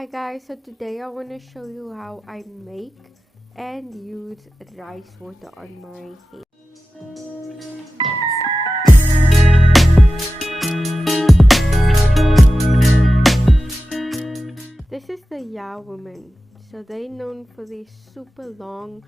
Hi guys, so today I want to show you how I make and use rice water on my hair. This is the YAO women. So they're known for their super long,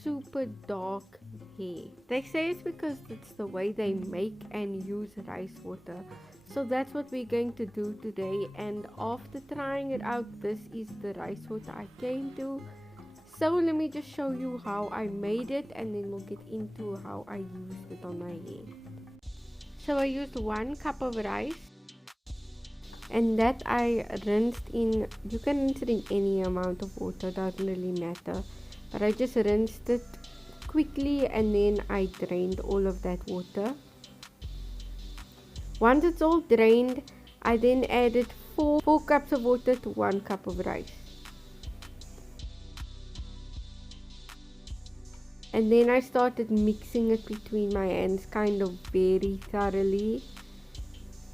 super dark hair. They say it's because it's the way they make and use rice water. So that's what we're going to do today, and after trying it out, this is the rice water I came to. So let me just show you how I made it, and then we'll get into how I used it on my hair. So I used 1 cup of rice, and that I rinsed in. You can rinse it in any amount of water, doesn't really matter, but I just rinsed it quickly and then I drained all of that water. Once it's all drained, I then added 4 cups of water to 1 cup of rice. And then I started mixing it between my hands kind of very thoroughly.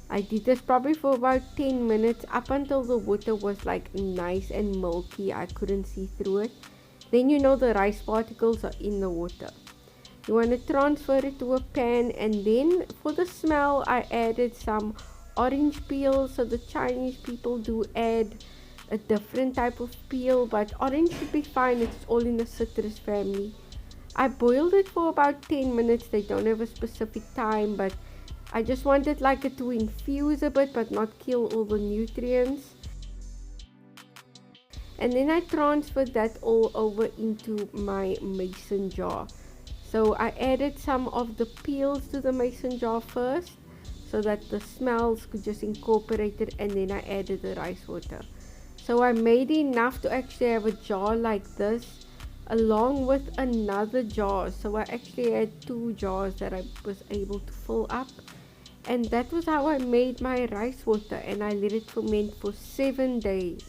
I did this probably for about 10 minutes up until the water was like nice and milky. I couldn't see through it. Then you know the rice particles are in the water. You want to transfer it to a pan, and then for the smell I added some orange peel. So the Chinese people do add a different type of peel, but orange should be fine, it's all in the citrus family. I boiled it for about 10 minutes. They don't have a specific time, but I just wanted like it to infuse a bit but not kill all the nutrients. And then I transferred that all over into my mason jar. So I added some of the peels to the mason jar first, so that the smells could just incorporate it, and then I added the rice water. So I made enough to actually have a jar like this along with another jar. So I actually had 2 jars that I was able to fill up, and that was how I made my rice water, and I let it ferment for 7 days.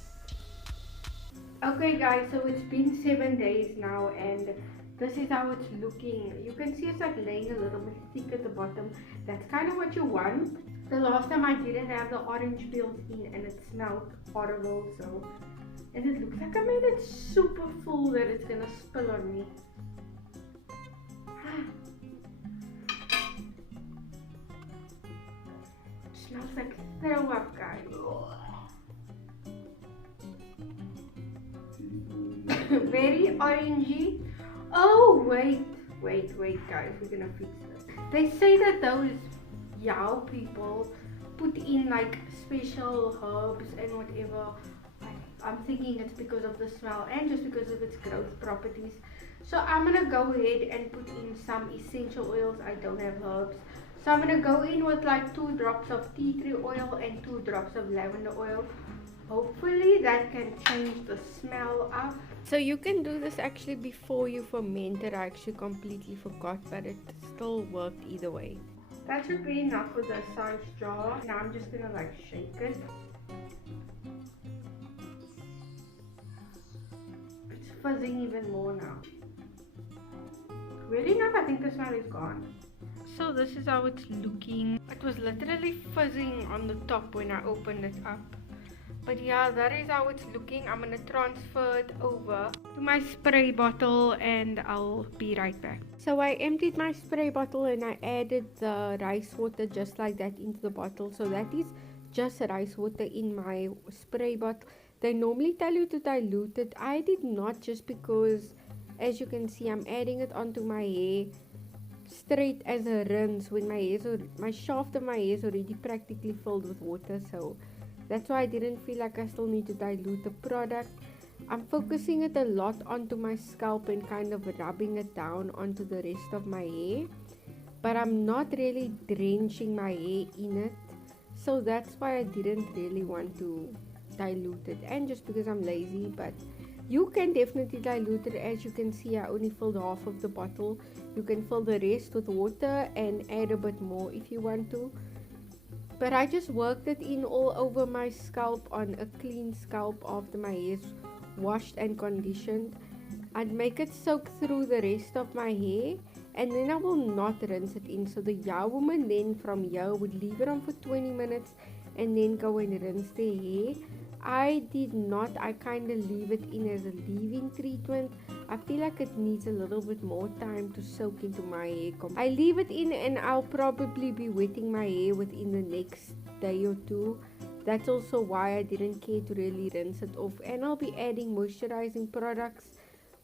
Okay guys, so it's been 7 days now, and this is how it's looking. You can see it's like laying a little bit thick at the bottom. That's kind of what you want. The last time I didn't have the orange peels in and it smelled horrible, so, and it looks like I made it super full that it's gonna spill on me. Smells like throw up, guys. Very orangey. Oh wait guys, we're gonna fix this. They say that those YAO people put in like special herbs and whatever. I'm thinking it's because of the smell and just because of its growth properties. So I'm gonna go ahead and put in some essential oils. I don't have herbs, so I'm gonna go in with like 2 drops of tea tree oil and 2 drops of lavender oil. Hopefully that can change the smell up. So you can do this actually before you ferment it. I actually completely forgot, but it still worked either way. That should be enough for the size jar. Now I'm just gonna like shake it. It's fizzing even more now. Weirdly enough, I think the smell is gone. So this is how it's looking. It was literally fizzing on the top when I opened it up. But yeah, that is how it's looking. I'm gonna transfer it over to my spray bottle and I'll be right back. So I emptied my spray bottle and I added the rice water just like that into the bottle. So that is just rice water in my spray bottle. They normally tell you to dilute it. I did not, just because as you can see I'm adding it onto my hair straight as a rinse when my shaft of my hair is already practically filled with water. So that's why I didn't feel like I still need to dilute the product. I'm focusing it a lot onto my scalp and kind of rubbing it down onto the rest of my hair, but I'm not really drenching my hair in it. So that's why I didn't really want to dilute it, and just because I'm lazy. But you can definitely dilute it. As you can see, I only filled half of the bottle. You can fill the rest with water and add a bit more if you want to. But I just worked it in all over my scalp on a clean scalp after my hair is washed and conditioned. I'd make it soak through the rest of my hair, and then I will not rinse it in. So the YAO woman then from YAO would leave it on for 20 minutes and then go and rinse their hair. I did not. I kind of leave it in as a leave-in treatment. I feel like it needs a little bit more time to soak into my hair. I leave it in and I'll probably be wetting my hair within the next day or two. That's also why I didn't care to really rinse it off. And I'll be adding moisturizing products,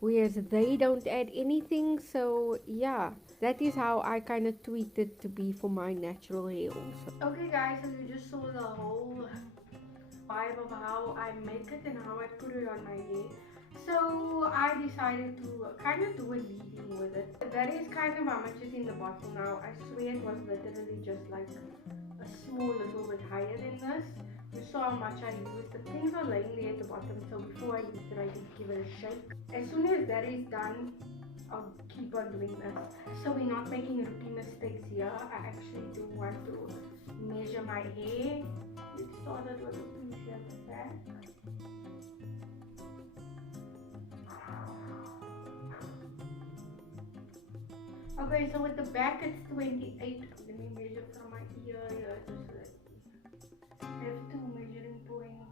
whereas they don't add anything. So yeah, that is how I kind of tweaked it to be for my natural hair also. Okay guys, so you just saw the whole vibe of how I make it and how I put it on my hair. So I decided to kind of do a lead-in with it. That is kind of how much is in the bottle now. I swear it was literally just like a small little bit higher than this. You saw how much I used. The things are laying there at the bottom, so before I use it I just give it a shake. As soon as that is done, I'll keep on doing this. So we're not making rookie mistakes here. I actually do want to measure my hair. Let's start it with a piece at the back. Okay, so at the back it's 28. Let me measure from my ear here. I have two measuring points.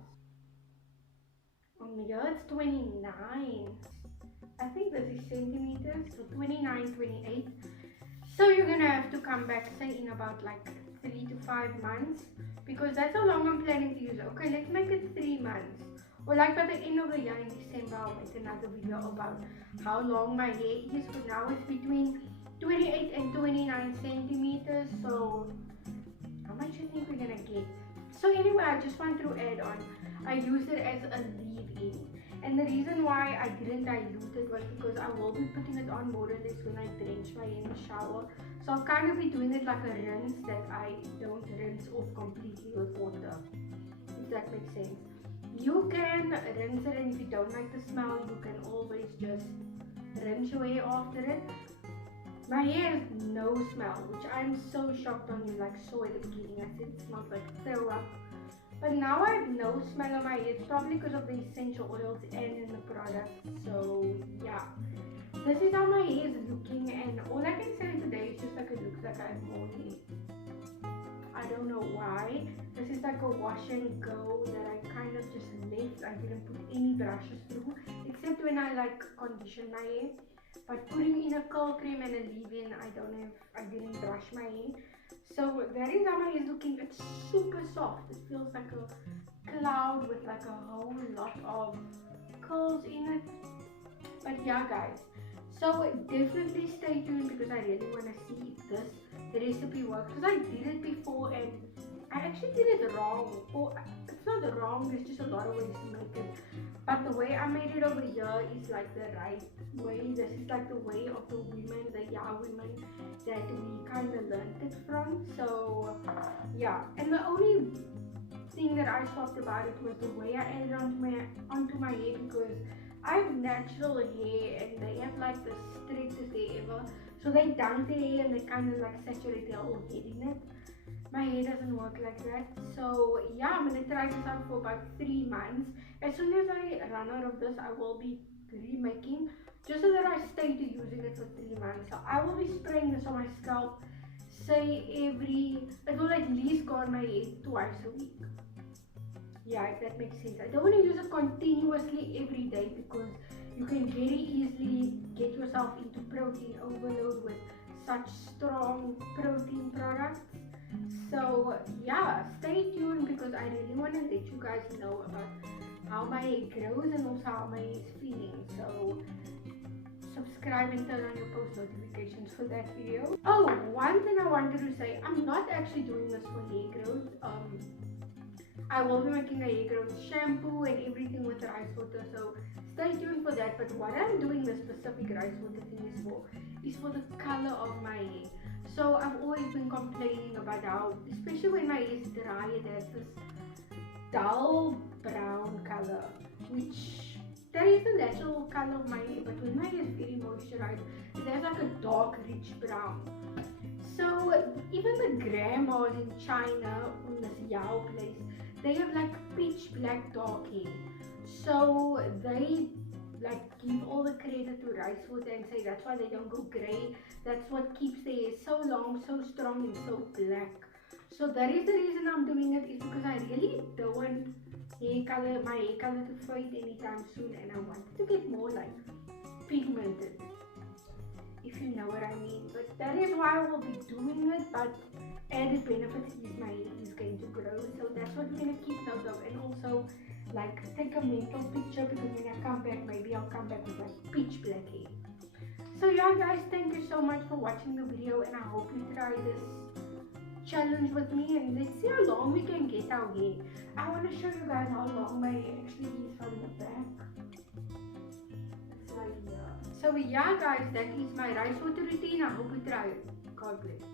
On here it's 29. I think this is centimeters, so 29, 28. So you're gonna have to come back, say in about like 3 to 5 months, because that's how long I'm planning to use it. Okay, let's make it 3 months. Or like by the end of the year in December, I'll make another video about how long my hair is. For now it's between 28 and 29 centimeters. So how much do you think we're gonna get? So anyway, I just want to add on, I used it as a leave-in. And the reason why I didn't dilute it was because I will be putting it on more or less when I drench my hair in the shower. So I'll kind of be doing it like a rinse, that I don't rinse off completely with water, if that makes sense. You can rinse it, and if you don't like the smell, you can always just rinse your hair after it. My hair has no smell, which I'm so shocked on. You like saw at the beginning, I said it smells like throw up. But now I have no smell on my hair. It's probably because of the essential oils and in the product. So yeah, this is how my hair is looking, and all I can say today is just like it looks like I have more hair. I don't know why. This is like a wash and go that I kind of just left. I didn't put any brushes through, except when I like condition my hair. But putting in a curl cream and a leave-in, I didn't brush my hair. So that is how my hair is looking. It's super soft. It feels like a cloud with like a whole lot of curls in it. But yeah guys, so definitely stay tuned, because I really want to see if the recipe works, because I did it before and I actually did it wrong. Or it's not wrong, there's just a lot of ways to make it. But the way I made it over here is like the right way. This is like the way of the women, the YAO women that we kind of learned it from. So yeah, and the only thing that I swapped about it was the way I added onto my hair, because I have natural hair and they have like the straightest hair ever. So they dunk their hair and they kind of like saturate their whole head in it. My hair doesn't work like that. So yeah, I'm gonna try this out for about 3 months. As soon as I run out of this, I will be remaking, just so that I stay to using it for 3 months. So I will be spraying this on my scalp, say it will at least go on my head twice a week. Yeah, if that makes sense. I don't want to use it continuously every day, because you can very easily get yourself into protein overload with such strong protein products. So yeah, stay tuned, because I really want to let you guys know about how my hair grows and also how my hair is feeling. So subscribe and turn on your post notifications for that video. Oh, one thing I wanted to say, I'm not actually doing this for hair growth. I will be making a hair growth shampoo and everything with rice water, so stay tuned for that. But what I'm doing the specific rice water thing is for the color of my hair. So I've always been complaining about how, especially when my hair is dry, it has this dull brown color, which that is the natural color of my hair. But when my hair is very moisturized, it has like a dark rich brown. So even the grandmas in China, in this YAO place, they have like pitch black dark hair. So they like give all the credit to rice water and say that's why they don't go grey. That's what keeps their hair so long, so strong and so black. So that is the reason I'm doing it, is because I really don't want my hair color to fade anytime soon, and I wanted to get more like pigmented, if you know what I mean. But that is why I will be doing it. But added benefit is my hair is going to grow, so that's what we're gonna keep note of. And also like take a mental picture, because when I come back, maybe I'll come back with like pitch black hair. So yeah guys, thank you so much for watching the video, and I hope you try this challenge with me, and let's see how long we can get our hair. I want to show you guys how long my hair actually is from the back. It's like, yeah. So yeah guys, that is my rice water routine. I hope you try it. God bless.